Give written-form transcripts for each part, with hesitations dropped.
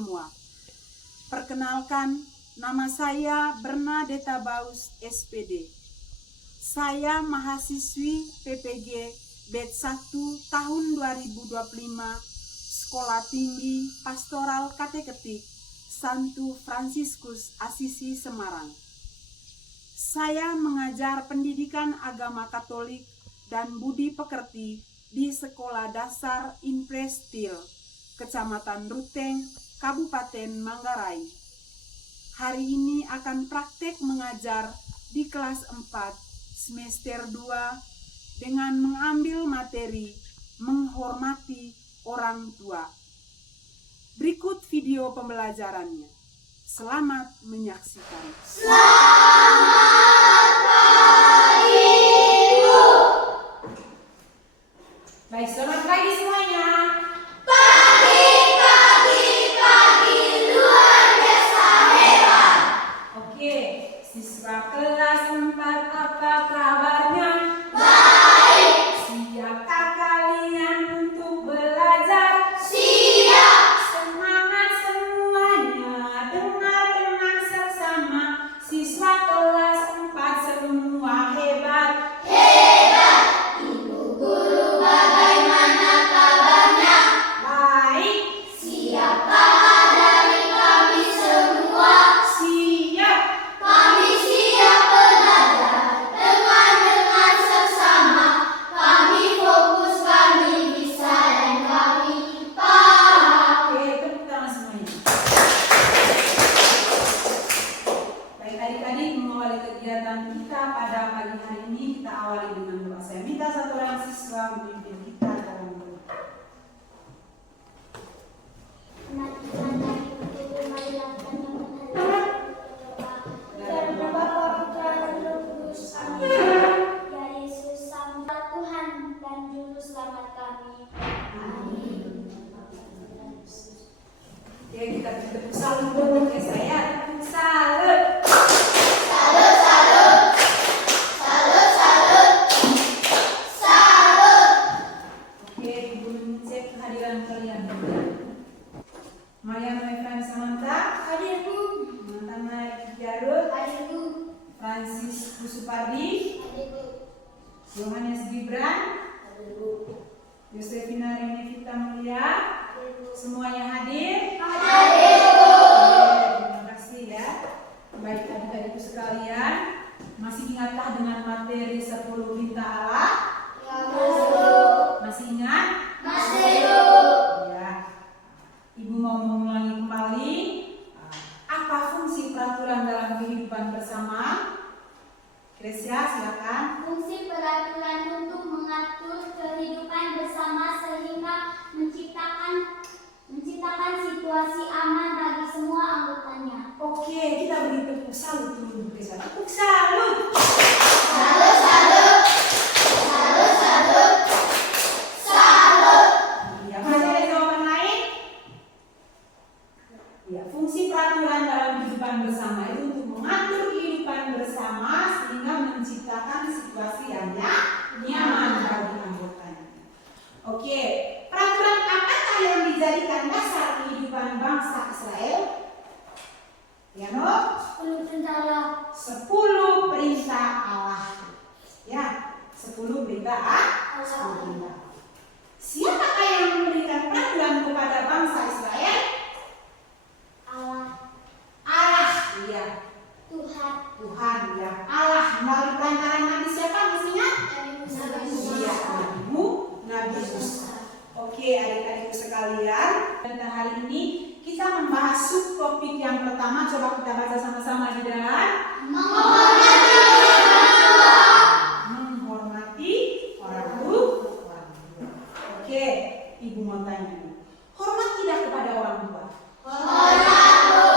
semua. Perkenalkan, nama saya Bernadetta Baus, SPD. Saya mahasiswi PPG Batch 1 tahun 2025, Sekolah Tinggi Pastoral Kateketik Santo Fransiskus Asisi Semarang. Saya mengajar pendidikan agama Katolik dan budi pekerti di Sekolah Dasar Imprestil, Kecamatan Ruteng, Kabupaten Manggarai. Hari ini akan praktek mengajar di kelas 4 semester 2 dengan mengambil materi menghormati orang tua. Berikut video pembelajarannya. Selamat menyaksikan. Selamat pagi, Ibu. Baik, selamat pagi semuanya. Pagi, luar biasa hebat. Oke, siswa kelas 4 apa kabarnya? Baik. Siapkah kalian untuk belajar? Siap. Semangat semuanya, dengar sesama. Siswa kelas 4 semua hebat. Hebat. Ibu guru bagaimana kabarnya? Baik. Siapkah dari kami semua? Siap. Kami siap belajar dengan sesama. Kami fokus, kami bisa dan kami paham. Oke, tepuk tangan semuanya. Baik, adik-adik, mengawali kegiatan kita pada pagi hari ini, kita awali dengan doa. Saya minta satu orang siswa memimpin kita dalam doa. Karena Bapa, Putra, dan Roh Kudus. Amin. Ya Yesus, sambutlah Tuhan dan Juru Selamat kami. Amin. Oke, kita tepuk salut dulu ya saya. Tepuk salut. Salut, salut. Salut, salut. Salut. Oke, Ibu cek kehadiran kalian. Mariana Efraim Samantha, Hadir, Bu. Mantana Jarut, Hadir, Bu. Francis Kusupardi, Hadir, Bu. Yohanes Gibran, Hadir, Bu. Yosefina Renevita Mulia, Hadir, Bu. semuanya hadir. Hadir, Bu. Terima kasih ya. Baik adik-adikku sekalian, masih ingatkah dengan materi 10 perintah Allah? Ya, Bu. Masih ingat? Masih, Bu. Ya. Ibu mau mengulangi kembali. Apa fungsi peraturan dalam kehidupan bersama? Gresia, silakan. Fungsi peraturan untuk mengatur kehidupan bersama sehingga menciptakan situasi aman bagi semua anggotanya. Oke, kita beri tepuk salut dulu, Gresia. Tepuk salut. Salut, salut. Salut, salut. Salut. Ya, masih ada jawaban lain? Ya, fungsi peraturan dalam kehidupan bersama itu untuk mengatur kehidupan bersama sehingga menciptakan situasi yang nyaman bagi anggotanya. Oke, peraturan apakah yang dijadikan dasar kehidupan bangsa Israel? Ya, no? 10 perintah Allah. 10 perintah Allah. Ya, 10 perintah Allah. 10 perintah. Siapakah yang memberikan peraturan kepada bangsa Israel? Allah. Allah, iya. Tuhan. Tuhan, ya. Allah melalui perantaraan Nabi siapa? Masih ingat? Nabi Musa. Iya, Nabi Musa. Oke, adik-adikku sekalian, pada hari ini kita membahas subtopik yang pertama. Coba kita baca sama-sama di dalam Menghormati orang tua. menghormati orang tua. Oke, Ibu mau tanya, hormat tidak kepada orang tua? Hormat, Bu.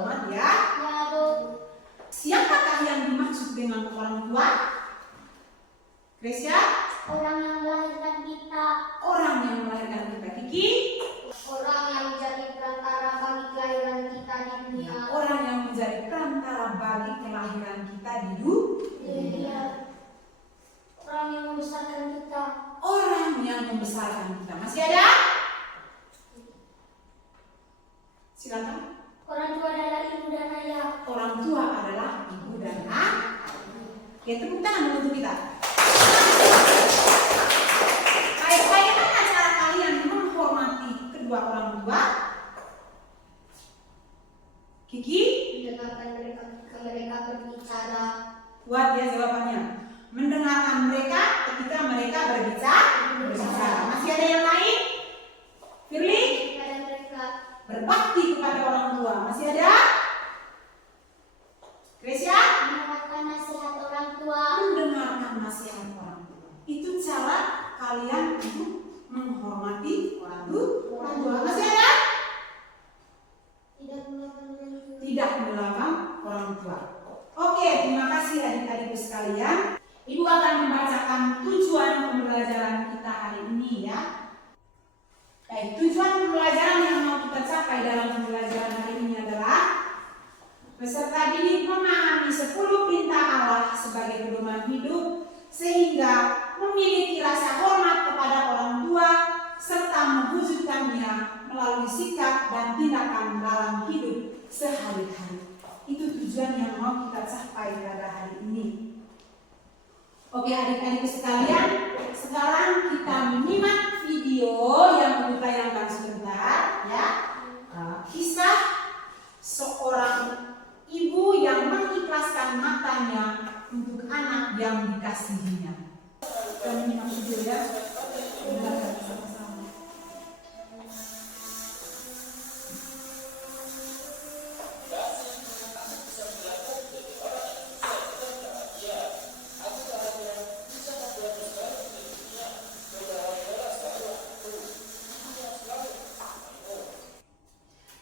Hormat ya. Ya, Bu. Siapakah yang dimaksud dengan orang tua? Gresia? Orang yang melahirkan kita. Orang yang melahirkan kita. Kiki? Orang yang menjadi perantara bagi kelahiran kita di dunia. Orang yang menjadi perantara bagi kelahiran kita di dunia. Orang yang membesarkan kita. Orang yang membesarkan kita. Masih ada? Silakan. Orang tua adalah ibu dan ayah. Orang tua adalah ibu dan ayah. Oke, tepuk tangan untuk kita. Baik, bagaimana cara kalian menghormati kedua orang tua? Kiki? Mendengarkan mereka ketika mereka berbicara. Kuat ya jawabannya. Mendengarkan mereka ketika mereka berbicara. Masih ada yang lain? Firly? Kepada mereka Berbakti kepada orang tua. Masih ada? Gracia? mendengarkan nasihat orang tua. Mendengarkan nasihat orang tua. Itu cara kalian untuk menghormati orang tua. Masih ada? Tidak melakukan orang tua. Tidak melarang orang tua. Oke, terima kasih adik-adikku sekalian. Ibu akan membacakan tujuan pembelajaran kita hari ini ya. Baik, tujuan pembelajaran yang mau kita capai dalam pembelajaran hari ini adalah peserta didik memahami 10 perintah Allah sebagai pedoman hidup sehingga memiliki rasa hormat kepada orang tua serta mewujudkannya melalui sikap dan tindakan dalam hidup sehari-hari. Itu tujuan yang mau kita capai pada hari ini. Oke adik-adik sekalian, sekarang kita menyimak video yang Ibu tayangkan sebentar ya. Kisah seorang ibu yang mengikhlaskan matanya untuk anak yang dikasihinya. Kita menyimak video ya. Dengarkan sama-sama.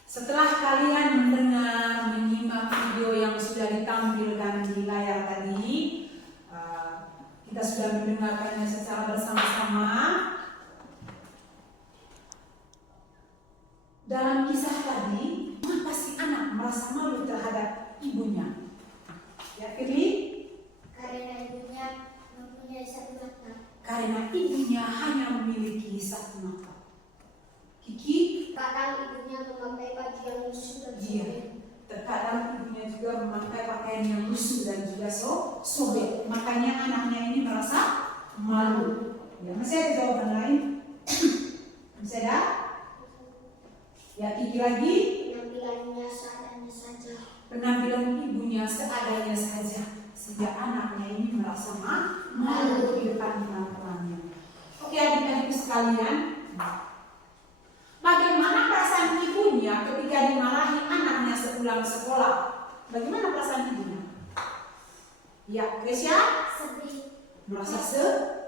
Setelah kalian mendengar, menyimak video yang sudah ditampilkan di layar tadi, kita sudah mendengarkannya secara bersama-sama. Dalam kisah tadi, mengapa si anak merasa malu terhadap ibunya? Ya, Firly? Karena ibunya mempunyai satu mata. Karena ibunya hanya memiliki satu mata. Kiki? Kadang ibunya memakai baju yang lusuh dan Iya. sobek. Terkadang ibunya juga memakai pakaian yang lusuh dan juga sobek. Makanya anaknya ini merasa malu. Ya, masih ada jawaban lain? Masih ada? Ya, Kiki lagi. Penampilannya seadanya saja. Penampilan ibunya seadanya saja. Sehingga anaknya ini merasa malu di depan teman-temannya. Oke adik-adik sekalian. Bagaimana perasaan ibunya ketika dimarahi anaknya sepulang sekolah? Bagaimana perasaan ibunya? Ya, Gracia? Sedih. Merasa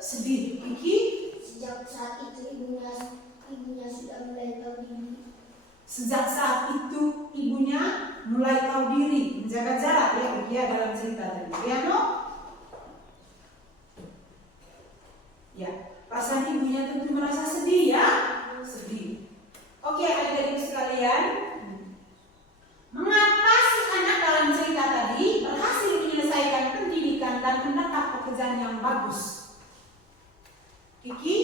sedih. Kiki? Sejak saat itu ibunya sudah mulai tahu diri. Sejak saat itu ibunya mulai tahu diri, menjaga jarak ya, dia dalam cerita tadi. Riano? Ya, perasaan ibunya tentu merasa sedih ya, sedih. Oke adik-adik sekalian, mengapa si anak dalam cerita tadi berhasil menyelesaikan pendidikan dan mendapat pekerjaan yang bagus? Kiki?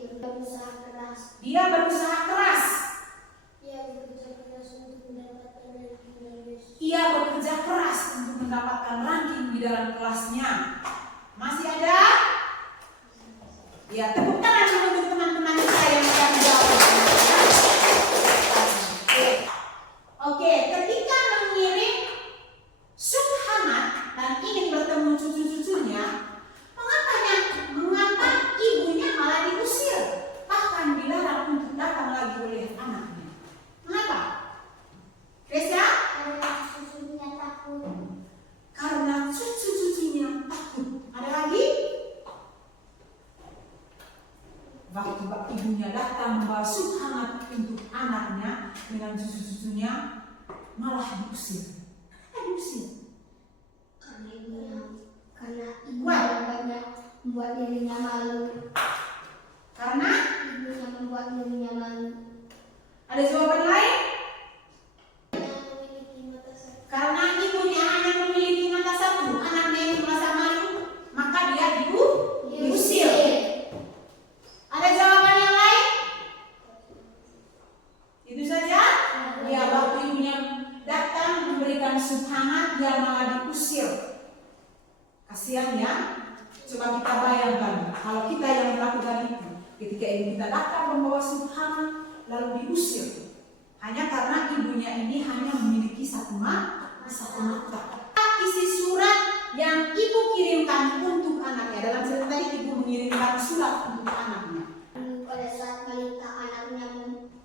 Dia berusaha keras. Dia berusaha keras. Ia bekerja keras untuk mendapatkan ranking yang bagus. Ia bekerja keras untuk mendapatkan ranking di dalam kelasnya. Masih ada? Ya, tepuk tangan untuk teman-teman kita yang akan menjawab. Oke, ketika mengirim sup hangat dan ingin bertemu cucu-cucunya, mengapa ibunya malah diusir? Bahkan dilarang untuk datang lagi oleh anaknya. Mengapa? Gracia? Karena susunya takut. Karena cucu-cucunya takut. Ada lagi? Waktu ibunya datang membawa sup hangat untuk anaknya dengan cucu-cucunya, malah diusir. Diusir. Karena ibunya banyak membuat dirinya malu. Karena Ibunya membuat dirinya malu. ada jawaban lain? Yang memiliki mata satu. Karena ibunya hanya memiliki mata satu, anaknya ini merasa malu, maka dia diusir. Ada jawaban yang lain? Itu saja? Ya, waktu ibunya datang memberikan sup hangat, dia malah diusir. Kasihan ya. Coba kita bayangkan kalau kita yang melakukan itu. Ketika ibu kita datang membawa sup hangat lalu diusir. Hanya karena ibunya ini hanya memiliki satu mata. Isi surat yang ibu kirimkan untuk anaknya. Dalam cerita tadi ibu mengirimkan surat untuk anaknya. Pada saat balita anaknya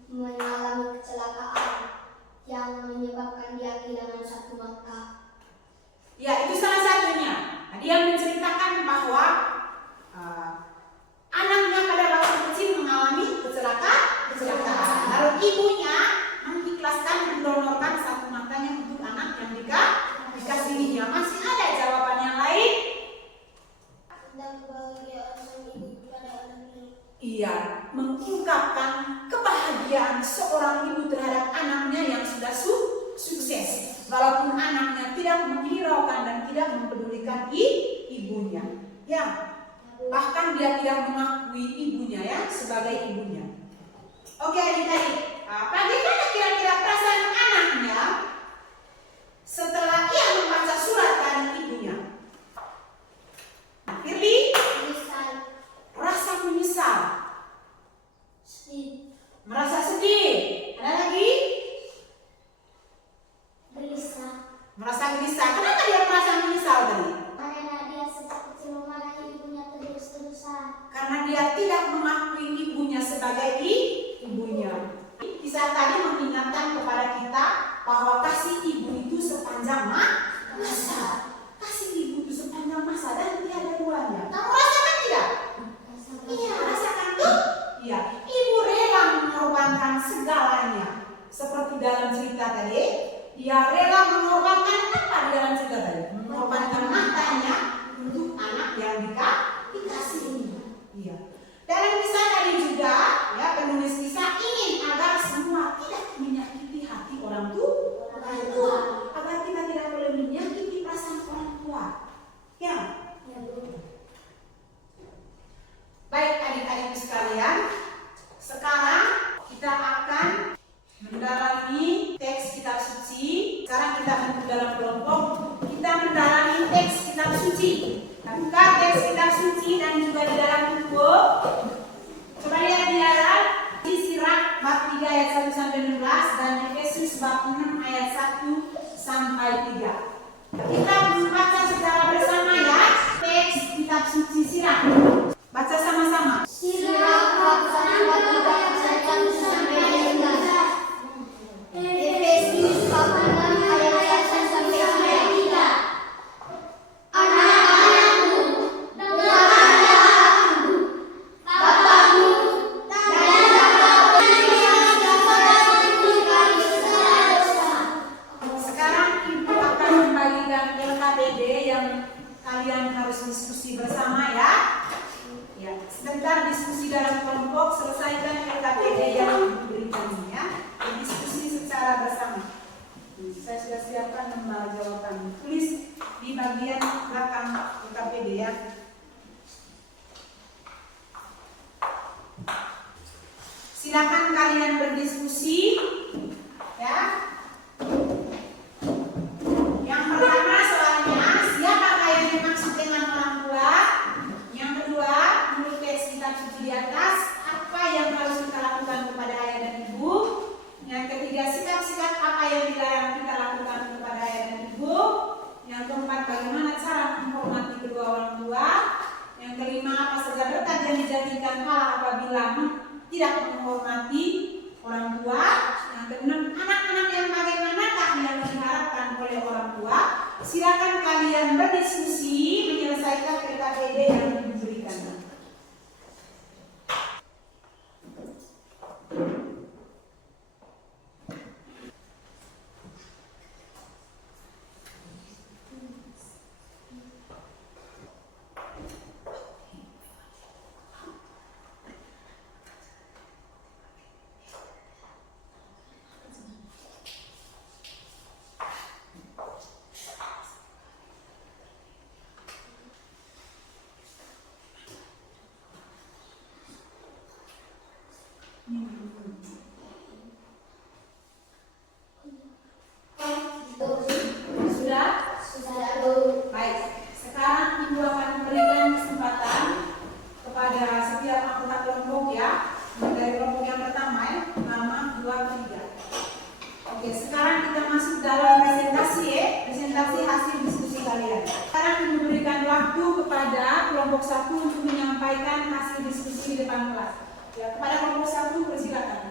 mengalami kecelakaan yang menyebabkan dia kehilangan satu mata. Ya, itu salah satunya. Nah, dia menceritakan bahwa anaknya pada waktu kecil mengalami kecelakaan. Lalu ibunya mengikhlaskan mendonorkan satu matanya untuk anak yang dikasihinya. Masih ada jawaban yang lain? Dan kebahagiaan sang ibu kepada anaknya. Iya, mengungkapkan kebahagiaan seorang ibu terhadap anaknya yang sudah sukses. Walaupun anaknya tidak menghiraukan dan tidak mempedulikan ibunya. Ya, bahkan dia tidak mengakui ibunya ya sebagai ibunya. Oke adik-adik, bagaimana kira-kira perasaan anaknya setelah ia membaca surat dari ibunya? Firly? Menyesal. Rasa menyesal. Sedih. Merasa sedih. Ada lagi? Gelisah. Merasa gelisah. Kenapa dia merasa menyesal tadi? Karena dia sejak kecil memarahi ibunya terus-terusan. Karena dia tidak mengakui ibunya sebagai ibunya. Kisah tadi mengingatkan kepada kita bahwa kasih ibu itu sepanjang masa. Kasih ibu itu sepanjang masa dan tiada duanya. Kamu rasakan tidak? Iya, rasakan tuh. Iya, ibu rela mengorbankan segalanya. Seperti dalam cerita tadi, dia rela mengorbankan apa di dalam cerita tadi? Mengorbankan matanya untuk anak yang dikasihinya. Iya. Dalam kisah tadi juga, ya penulis kisah ingin agar semua tidak menyakiti hati orang tua, agar kita tidak boleh menyakiti perasaan orang tua. Ya. Baik adik-adik sekalian, sekarang kita akan mendalami teks kitab suci. Sekarang kita bentuk dalam kelompok, kita mendalami teks kitab suci. Buka teks kitab suci dan juga di dalam buku. Coba lihat di dalam Sirach bab 3 ayat 1 sampai 16 dan Efesus bab 6 ayat 1 sampai 3. Kita membaca secara bersama ya teks kitab suci Sirach. Baca sama-sama. Sirach bab 1 ayat 1 sampai 16. Efesus bab 6 ayat 1 sampai 3. Anak-anakmu, dengarlah aku, Bapakmu, dan Bapakmu yang dapat diberi segala dosa. Sekarang ibu akan membagikan LKPD yang kalian harus diskusi bersama ya. Ya, sebentar diskusi dalam kelompok, selesaikan LKPD yang diberikan ya. Diskusi secara bersama. Saya sudah siapkan lembar jawaban. Tulis di bagian belakang LKPD ya. Silakan kalian berdiskusi ya. Yang pertama soalnya siapakah yang dimaksud dengan orang tua? Yang kedua, menurut teks kitab suci di atas, apa yang harus kita lakukan kepada ayah dan ibu? Yang ketiga, sikap-sikap apa yang dilarang kita lakukan kepada ayah dan ibu? Yang keempat, bagaimana cara menghormati kedua orang tua? Yang kelima, apa saja berkat yang dijadikan Allah apabila tidak menghormati orang tua? Yang keenam, anak-anak yang bagaimanakah yang diharapkan oleh orang tua? Silakan kalian berdiskusi menyelesaikan LKPD yang diberikan. Oke, sekarang kita masuk dalam presentasi ya, presentasi hasil diskusi kalian. Sekarang diberikan waktu kepada kelompok 1 untuk menyampaikan hasil diskusi di depan kelas. Ya, kepada kelompok 1 persilakan.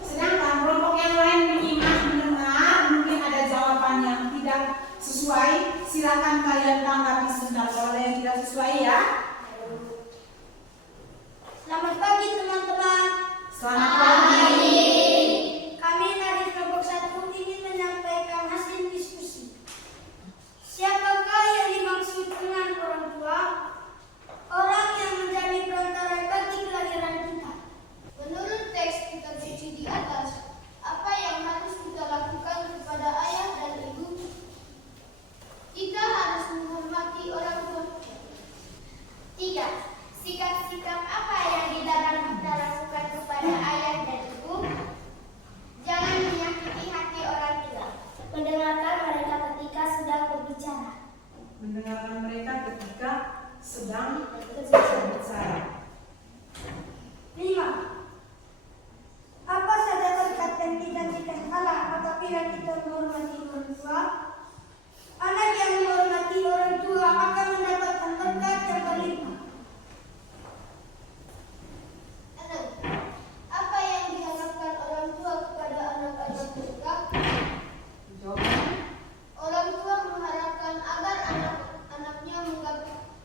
Sedangkan kelompok yang lain menyimak, mendengar, mungkin ada jawaban yang tidak sesuai, silakan kalian tanggapi sebentar kalau ada yang tidak sesuai ya. Selamat pagi teman-teman. Selamat pagi. Kami dari kelompok 1 ingin menyampaikan hasil diskusi. Siapakah yang dimaksud dengan orang tua? Orang yang menjadi perantara bagi kelahiran kita. Menurut teks kita baca di atas, apa yang harus kita lakukan kepada ayah dan ibu? Kita harus menghormati orang tua. 3. Sikap-sikap apa yang dilarang kita lakukan kepada ayah dan ibu? Jangan menyakiti hati orang tua. Mendengarkan mereka ketika sedang berbicara. Mendengarkan mereka ketika sedang berbicara. 5. Apa saja berkat dan dijanjikan Allah apabila kita menghormati orang tua? Anak yang menghormati orang tua akan mendapatkan berkat yang berlimpah. 6. Apa yang diharapkan orang tua kepada anak-anak mereka? Jawabannya Orang tua mengharapkan agar anak-anaknya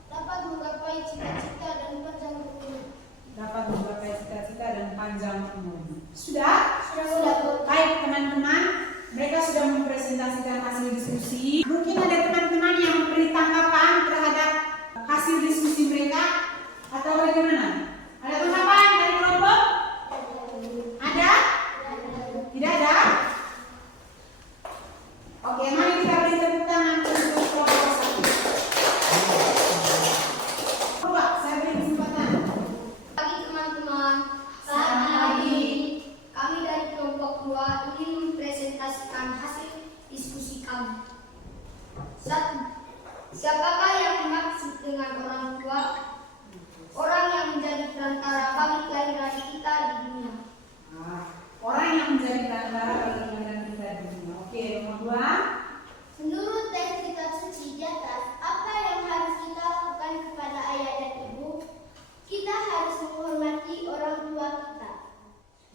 dapat menggapai cita-cita dan panjang umur. dapat menggapai cita-cita dan panjang umur. Sudah? Sudah. Baik teman-teman, mereka sudah mempresentasikan hasil diskusi. Mungkin ada teman-teman yang memberi tanggapan terhadap hasil diskusi mereka atau bagaimana? Ada tanggapan dari kelompok? Ada? Tidak ada? Oke, mari kita beri tepuk tangan untuk kelompok 1. Coba, saya beri kesempatan. Pagi teman-teman. Selamat pagi. Kami dari kelompok 2 ingin mempresentasikan hasil diskusi kami. 1. Siapakah yang dimaksud dengan orang tua? Orang yang menjadi perantara bagi kelahiran kita di dunia. Orang yang menjadi perantara bagi kelahiran kita di dunia. Oke, nomor 2. Menurut teks kitab suci di atas, apa yang harus kita lakukan kepada ayah dan ibu? Kita harus menghormati orang tua kita.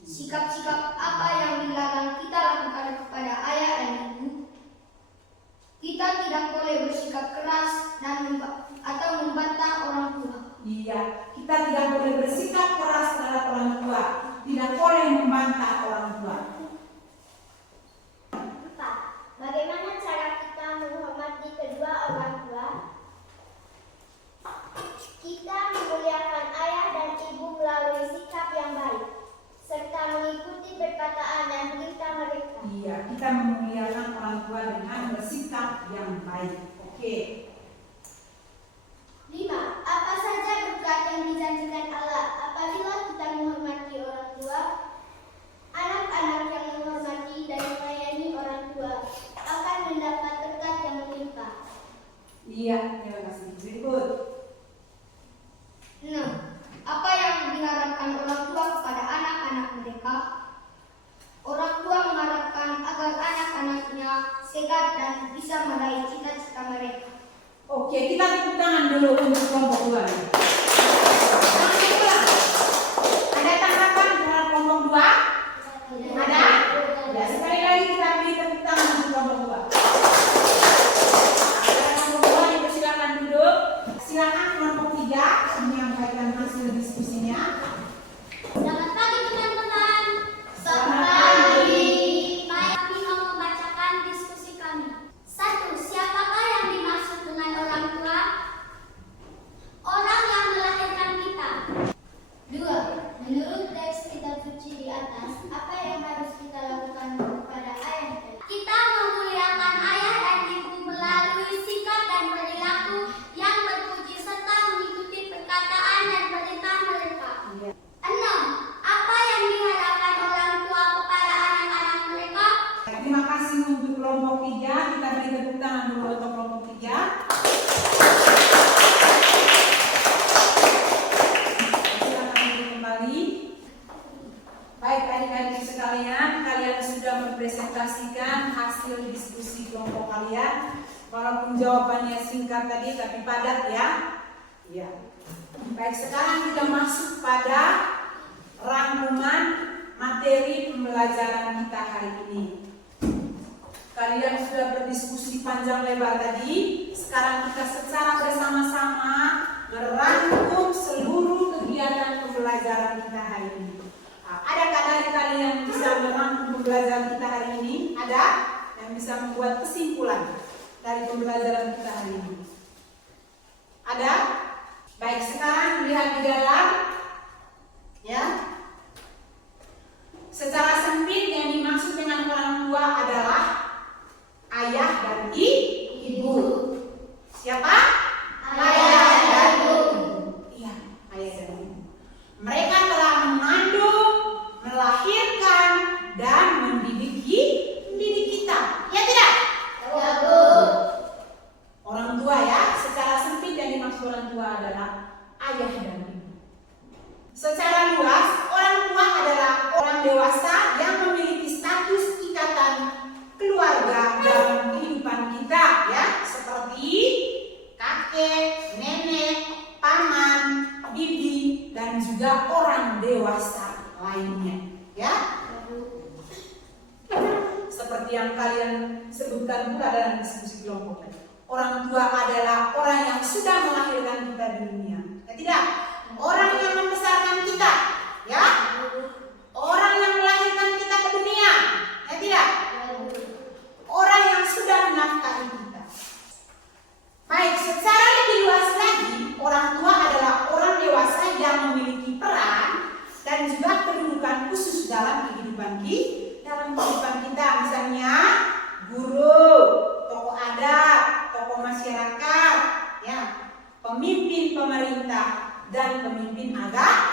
Sikap-sikap apa yang dilarang kita lakukan kepada ayah dan ibu? Kita tidak boleh bersikap keras dan atau membantah orang tua. Iya, kita tidak boleh bersikap keras terhadap orang tua. Tidak boleh membantah orang tua. 4. Bagaimana cara kita menghormati kedua orang tua? Kita memuliakan ayah dan ibu melalui sikap yang baik, serta mengikuti perkataan dan perintah mereka. Iya, kita memuliakan orang tua dengan bersikap yang baik. Oke. 5. Apa saja berkat yang dijanjikan Allah apabila kita menghormati orang tua? Anak-anak yang menghormati dan melayani orang tua akan mendapat berkat yang melimpah. Iya, terima kasih. Berikut. 6. Apa yang diharapkan orang tua kepada anak-anak mereka? Orang tua mengharapkan agar anak-anaknya sehat dan bisa meraih cita-cita mereka. Oke, kita tepuk tangan dulu untuk kelompok 2. Tangan dulu. Ada tanggapan terhadap kelompok 2? Ada? Ya, sekali lagi kita beri tepuk tangan untuk kelompok 2. Ada kelompok 2 dipersilakan duduk. Silakan kelompok 3 menyampaikan hasil diskusinya. Selamat pagi teman-teman. Selamat pagi. Mari kami mau membacakan diskusi kami. 1. Siapakah yang dimaksud dengan orang tua? Orang yang melahirkan kita. adik sekalian, kalian sudah mempresentasikan hasil diskusi kelompok kalian. Walaupun jawabannya singkat tadi, tapi padat ya. Iya. Baik, sekarang kita masuk pada rangkuman materi pembelajaran kita hari ini. Kalian sudah berdiskusi panjang lebar tadi. Sekarang kita secara bersama-sama merangkum seluruh kegiatan pembelajaran kita hari ini. Adakah dari kalian yang bisa merangkum pembelajaran kita hari ini? Ada yang bisa membuat kesimpulan dari pembelajaran kita hari ini? Ada? Baik, sekarang lihat di dalam ya. Secara sempit yang dimaksud dengan orang tua adalah ayah dan ibu. Siapa? Ayah dan ibu. Iya, ayah dan ibu. Mereka telah mengandung, melahirkan, dan mendidik kita. Ya tidak? Ya, Bu. Orang tua ya, secara sempit yang dimaksud orang tua adalah ayah dan ibu. Secara luas, orang tua adalah orang dewasa yang memiliki status ikatan keluarga dalam kehidupan kita ya, seperti kakek, nenek, paman, bibi, dan juga orang dewasa lainnya ya. Seperti yang kalian sebutkan pula dalam diskusi kelompok tadi. Orang tua adalah orang yang sudah melahirkan kita di dunia. Ya tidak? Orang yang membesarkan kita, ya. Orang yang melahirkan kita ke dunia. Ya tidak? Orang yang sudah menafkahi kita. Baik, secara lebih luas lagi, orang tua adalah orang dewasa yang memiliki peran dan juga kedudukan khusus dalam kehidupan kita, misalnya guru, tokoh adat, tokoh masyarakat, ya, pemimpin pemerintah dan pemimpin agama.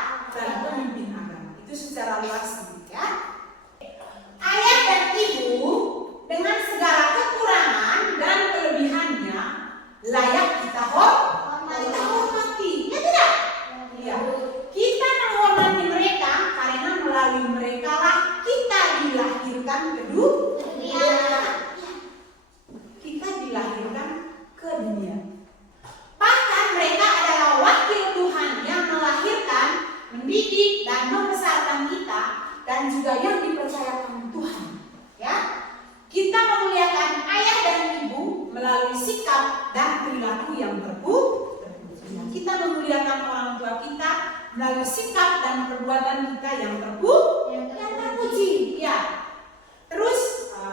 Itu secara luas ya. Ayah dan ibu dengan segala kekurangan dan kelebihannya layak kita hormati, ya tidak? Ya. Kita menghormati mereka karena melalui mereka lah kita dilahirkan ke dunia. Kita dilahirkan ke dunia. Bahkan mereka adalah wakil Tuhan yang melahirkan, mendidik, dan membesarkan kita, dan juga yang dipercayakan Tuhan. Ya, kita memuliakan ayah dan ibu melalui sikap dan perilaku yang terpuji. Kita memuliakan orang tua kita melalui sikap dan perbuatan kita yang terpuji. Ya. Terus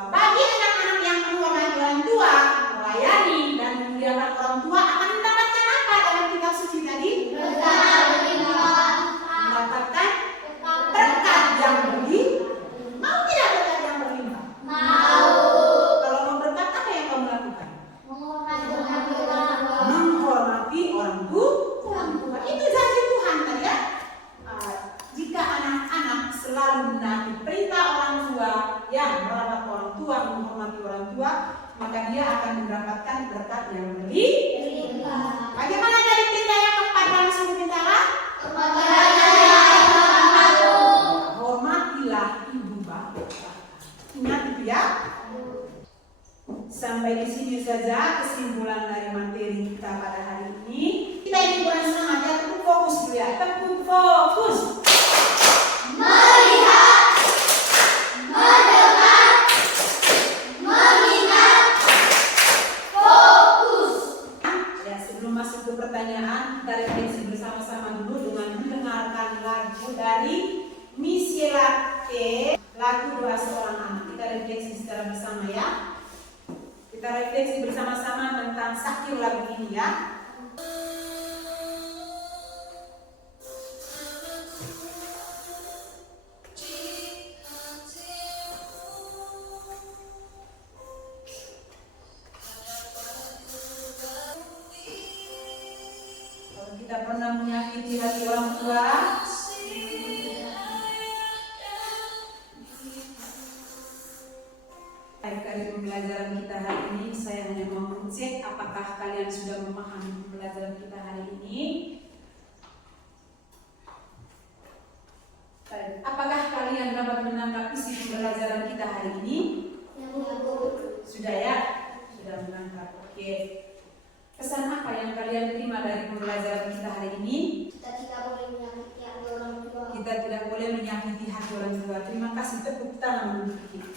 bagi anak-anak yang menghormati orang tua, melayani dan memuliakan orang tua akan mendapatkan apa dalam kitab suci tadi? Mendapatkan berkat yang berlimpah. Mau tidak berkat yang berlimpah? Mau. Kalau mau berkat, apa yang kamu lakukan? Menghormati orang tua. Itu janji Tuhan tadi ya. Jika anak-anak selalu menaati perintah orang tua, ya, merawat orang tua, menghormati orang tua, maka dia akan mendapatkan berkat yang berlimpah. Bagaimana dari perintah yang keempat dalam suruh pintalah? Hormatilah ibu bapak. Ingat itu ya. Sampai di sini saja kesimpulan dari materi kita pada hari ini. Kita ini kurang semangat ya, tepuk fokus dulu ya. Tepuk fokus. Melihat, mendengar, mengingat, fokus. Ya, sebelum masuk ke pertanyaan, kita refleksi bersama-sama dulu dengan mendengarkan lagu dari Misilate, lagu Doa Seorang Anak. Kita refleksi secara bersama ya. Kita refleksi bersama-sama tentang sakit lagu ini ya. Kalau kita pernah menyakiti hati orang tua, dari pembelajaran kita hari ini, saya hanya mau mengecek apakah kalian sudah memahami pembelajaran kita hari ini. Apakah kalian dapat menangkap menangkap isi pembelajaran kita hari ini? Sudah ya? Sudah menangkap. Oke. Pesan apa yang kalian terima dari pembelajaran kita hari ini? Kita tidak boleh menyakiti hati orang tua. Kita tidak boleh menyakiti hati orang tua. Terima kasih, tepuk tangan untuk kita.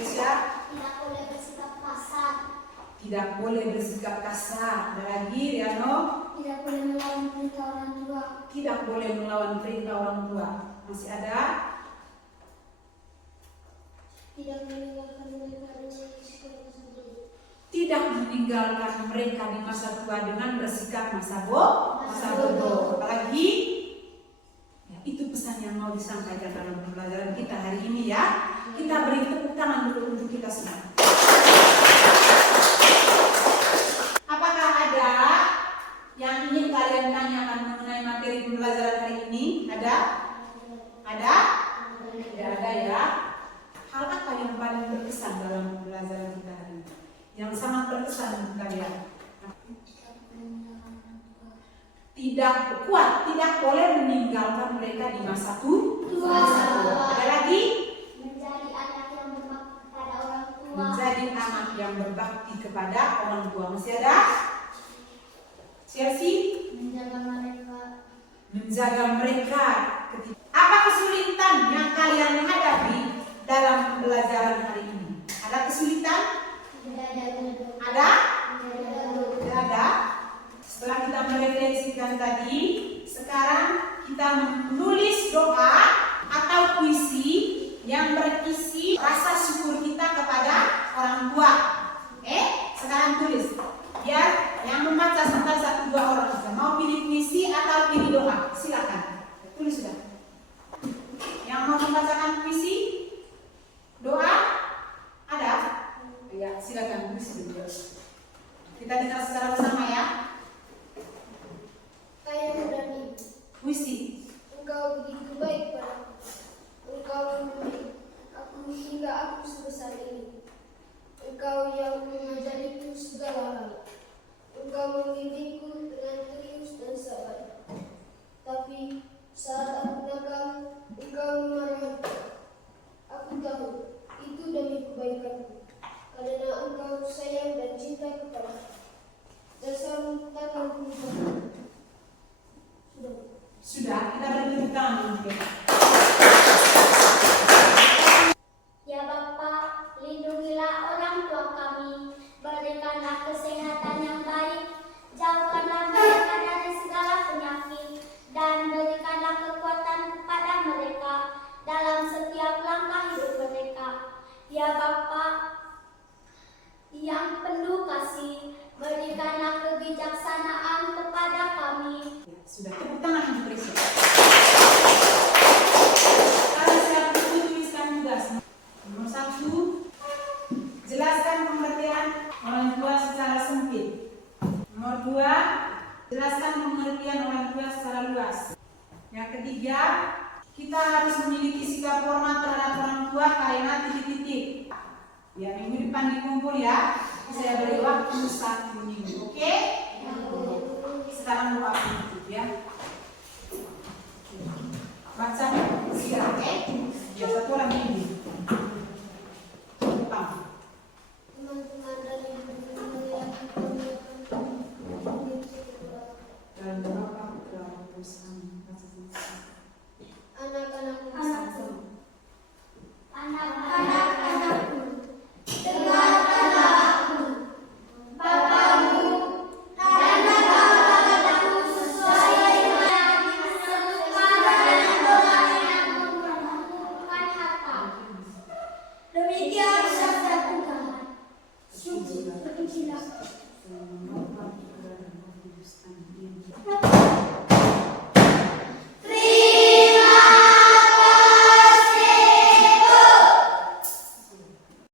Siap? Tidak boleh bersikap kasar. Tidak boleh bersikap kasar. Ada lagi, Riano? Tidak boleh melawan perintah orang tua. Tidak boleh melawan perintah orang tua. Masih ada? Tidak meninggalkan mereka dengan bersikap sendiri. Tidak meninggalkan mereka di masa tua dengan bersikap masa bodoh. Apalagi? Ya, itu pesan yang mau disampaikan dalam pembelajaran kita hari ini ya. Kita beri tepuk tangan dulu untuk kita semua. Apakah ada yang ingin kalian tanyakan mengenai materi pembelajaran hari ini? Ada? Ada? Tidak ada ya. Hal apa yang paling berkesan dalam pembelajaran kita hari ini? Yang sangat berkesan untuk kalian? Tidak kuat, tidak boleh meninggalkan mereka di masa tua. Ada lagi? Menjadi anak yang berbakti kepada orang tua. Menjadi anak yang berbakti kepada orang tua. Masih ada? Chelsea? Menjaga mereka. Menjaga mereka. Apa kesulitan yang kalian hadapi dalam pembelajaran hari ini? Ada kesulitan? Ada? Tidak ada. Setelah kita merefleksikan tadi, sekarang kita menulis doa atau puisi yang berisi rasa syukur kita kepada orang tua. Sekarang tulis. Biar yang membaca sebentar 1-2 orang saja. Mau pilih puisi atau pilih doa? Silakan. Tulis sudah. Yang mau membacakan puisi, doa, ada? Ya, silakan tulis dulu. Kita dengar secara bersama ya. Ayah dan ibu, Puisi. engkau begitu baik padaku. Engkau mendidik aku hingga aku sebesar ini. Engkau yang mengajariku segala hal. Engkau membimbingku dengan serius dan sabar. Tapi saat aku nakal, engkau memarahiku. Aku tahu itu demi kebaikanku, karena engkau sayang dan cinta kepadaku. Dasarmu takkan berubah. Sudah, kita beri tepuk tangan. Ya Bapa, lindungilah orang tua kami, berikanlah kesehatan yang baik, jauhkanlah mereka dari segala penyakit, dan berikanlah kekuatan kepada mereka dalam setiap langkah hidup mereka. Ya Bapa yang penuh kasih, berikanlah kebijaksanaan kepada kami. Sudah, tepuk tangan untuk Risa. Sekarang saya tuliskan tugas. Nomor 1, jelaskan pengertian orang tua secara sempit. Nomor 2, jelaskan pengertian orang tua secara luas. Yang ketiga, kita harus memiliki sikap hormat terhadap orang tua karena titik-titik. Ya, minggu depan dikumpul ya. Saya beri waktu 1 minggu, oke? Sekarang doa penutup ya. Baca.